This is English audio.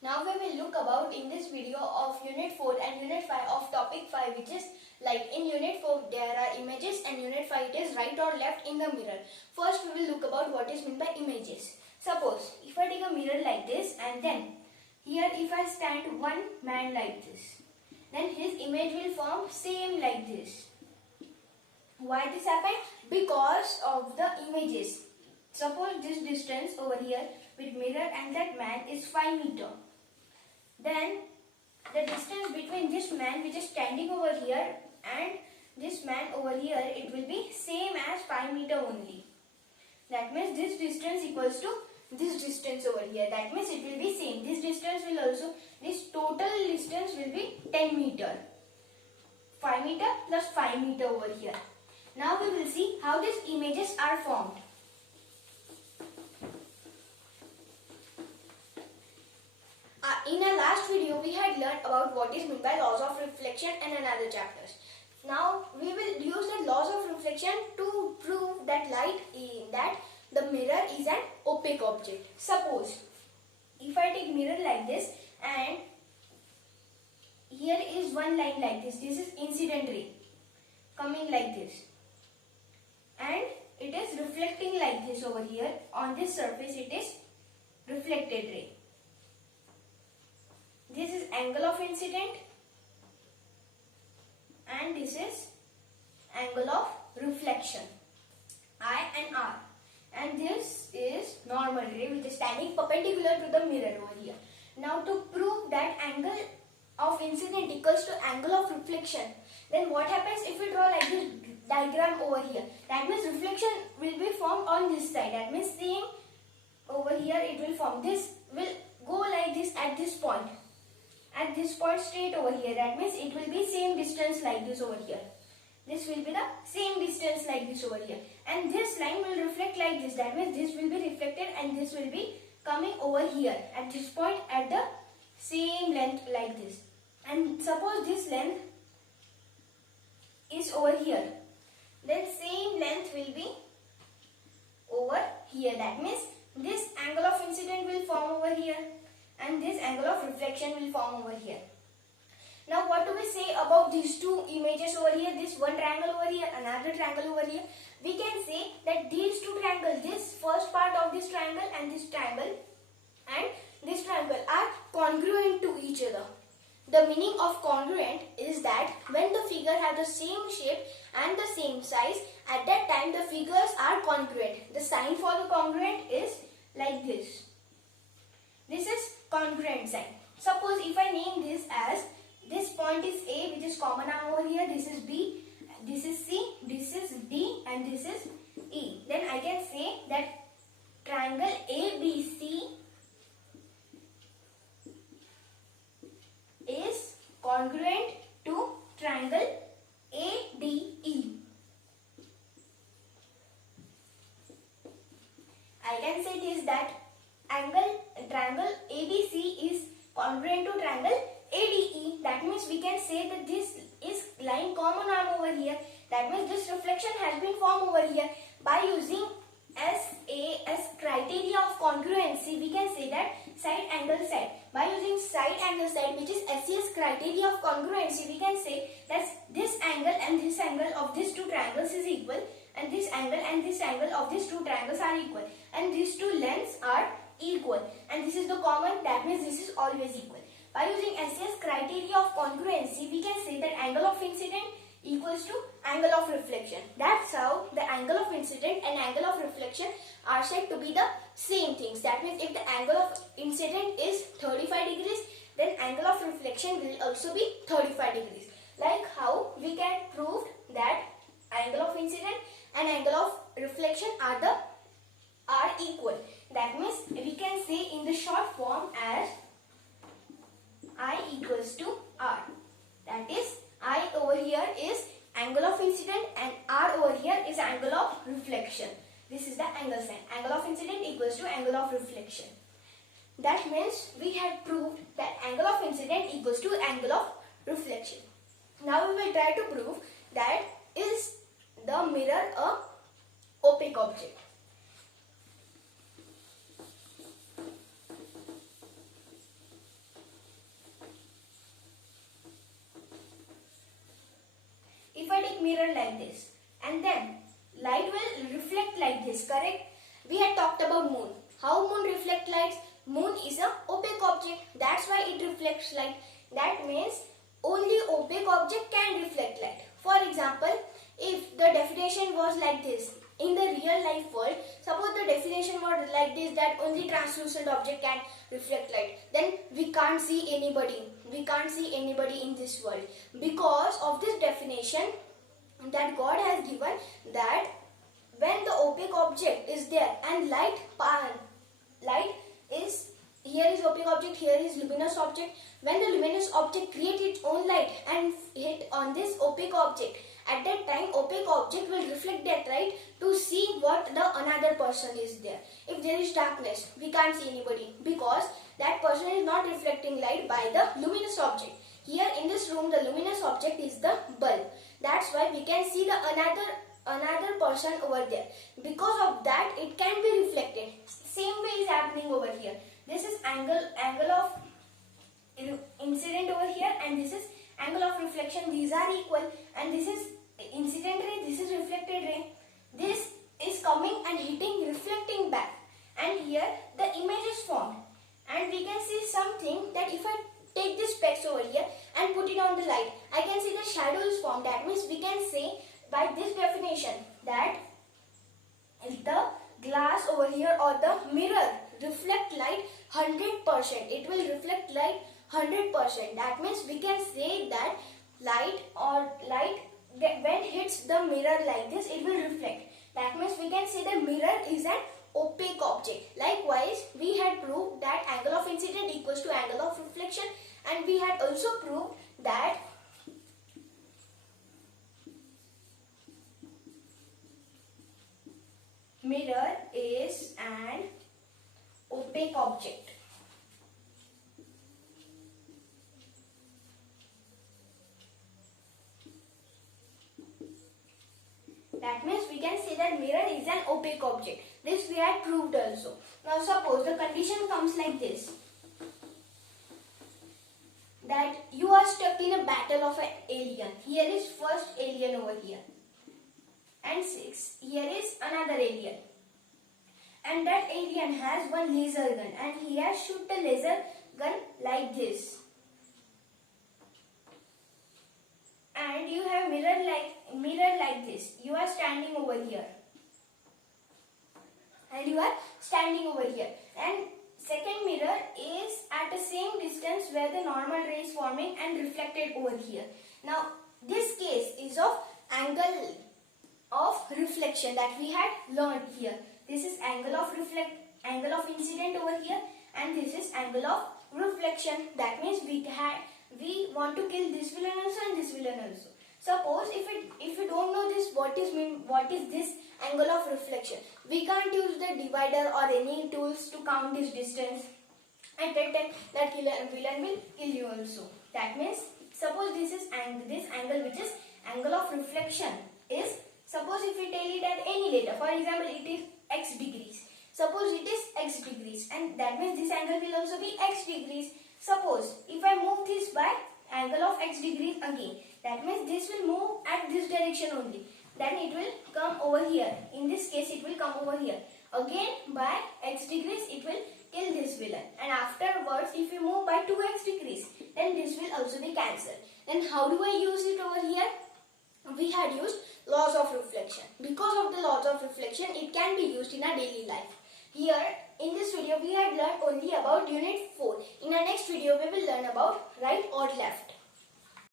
Now we will look about in this video of Unit 4 and Unit 5 of Topic 5, which is light. In Unit 4 there are images and Unit 5 it is right or left in the mirror. First we will look about what is meant by images. Suppose if I take a mirror like this and then here if I stand one man like this, then his image will form same like this. Why this happened? Because of the images. Suppose this distance over here with mirror and that man is 5 meter. Then the distance between this man which is standing over here and this man over here, it will be same as 5 meter only. That means this distance equals to this distance over here. That means it will be same. This distance will also, this total distance will be 10 meter. 5 meter plus 5 meter over here. Now we will see how these images are formed. In our last video, we had learned about what is meant by laws of reflection and another chapters. Now we will use the laws of reflection to prove that the mirror is an opaque object. Suppose if I take mirror like this and here is one line like this. This is incident ray coming like this, and it is reflecting like this over here. On this surface it is reflected ray. This is angle of incident and this is angle of reflection, I and R, and this is normal ray which is standing perpendicular to the mirror over here. Now to prove that angle of incident equals to angle of reflection, then what happens if we draw like this diagram over here? That means reflection will be formed on this side. That means same over here it will form. This will go like this at this point. At this point straight over here, that means it will be same distance like this over here. This will be the same distance like this over here, and this line will reflect like this. That means this will be reflected and this will be coming over here at this point at the same length like this. And suppose this length is over here, then same length will be over here. That means this angle of incident will form over here and this angle of reflection will form over here. Now what do we say about these two images over here? This one triangle over here, another triangle over here. We can say that these two triangles, this first part of this triangle and this triangle are congruent to each other. The meaning of congruent is that when the figure have the same shape and the same size, at that time the figures are congruent. The sign for the congruent is like this. This is congruent sign. Suppose if I name this as, this point is A which is common arm over here, this is B, this is C, this is D and this is E. Then I can say that triangle ABC is congruent to triangle ADE. I can say this that triangle ABC is congruent to triangle ADE. That means we can say that this is line common arm over here. That means this reflection has been formed over here. By using SAS criteria of congruency, we can say that side angle side. By using side angle side, which is SAS criteria of congruency, we can say that this angle and this angle of these two triangles is equal, and this angle and this angle of these two triangles are equal, and these two lengths are equal, and this is the common. That means this is always equal. By using SAS criteria of congruency, we can say that angle of incident equals to angle of reflection. That's how the angle of incident and angle of reflection are said to be the same things. That means if the angle of incident is 35 degrees, then angle of reflection will also be 35 degrees. Like how we can prove that angle of incident and angle of reflection are equal. That means we can say in the short form as I equals to R. That is, I over here is angle of incident and R over here is angle of reflection. This is the angle sign. Angle of incident equals to angle of reflection. That means we have proved that angle of incident equals to angle of reflection. Now we will try to prove that is the mirror a opaque object. I take mirror like this, and then light will reflect like this, correct? We had talked about moon. How moon reflect lights? Moon is a opaque object. That's why it reflects light. That means only opaque object can reflect light. For example, if the definition was like this, in the real life world, suppose the definition was like this, that only translucent object can reflect light, then we can't see anybody. We can't see anybody in this world. Because of this definition that God has given, that when the opaque object is there and light is, here is opaque object, here is luminous object. When the luminous object creates its own light and hit on this opaque object, at that time opaque object will reflect that light to see what the another person is there. If there is darkness, we can't see anybody because that person is not reflecting light by the luminous object. Here in this room, the luminous object is the bulb. That's why we can see the another person over there. Because of that, it can be reflected. Same way is happening over here. This is angle of incident over here, and this is angle of reflection. These are equal, and this is incident ray, this is reflected ray. This is coming and hitting, reflecting back, and here the image is formed. And we can see something, that if I take this specs over here and put it on the light, I can see the shadow is formed. That means we can say by this definition that if the glass over here or the mirror reflect light 100%, it will reflect light 100%. That means we can say that light when hits the mirror like this, it will reflect. That means we can say the mirror is an opaque object. Likewise, we had proved that angle of incident equals to angle of reflection, and we had also proved that mirror is an opaque object. That means we can say that mirror is an opaque object. This we had proved also. Now suppose the condition comes like this, that you are stuck in a battle of an alien. Here is first alien over here, and 6, here is another alien, and that alien has one laser gun, and he has shoot the laser gun like this, and you have mirror like this. You are standing over here, and you are standing over here, and second mirror is at the same distance where the normal ray is forming and reflected over here. Now this case is of angle of reflection that we had learned here. This is angle of incident over here, and this is angle of reflection. That means we want to kill this villain also and this villain also. Suppose if you don't know this, what is this angle of reflection, we can't use the divider or any tools to count this distance. At that time, that villain will kill you also. That means suppose this angle which is angle of reflection is, suppose if we tell it at any data, for example it is x degrees. Suppose it is x degrees, and that means this angle will also be x degrees. Suppose if I move this by angle of x degrees again, that means this will move at this direction only. Then it will come over here. In this case, it will come over here. Again by x degrees, it will kill this villain. And afterwards, if you move by 2x degrees, then this will also be cancelled. Then how do I use it over here? We had used laws of reflection. Because of the laws of reflection, it can be used in our daily life. Here, in this video, we had learned only about unit 4. In our next video, we will learn about right or left.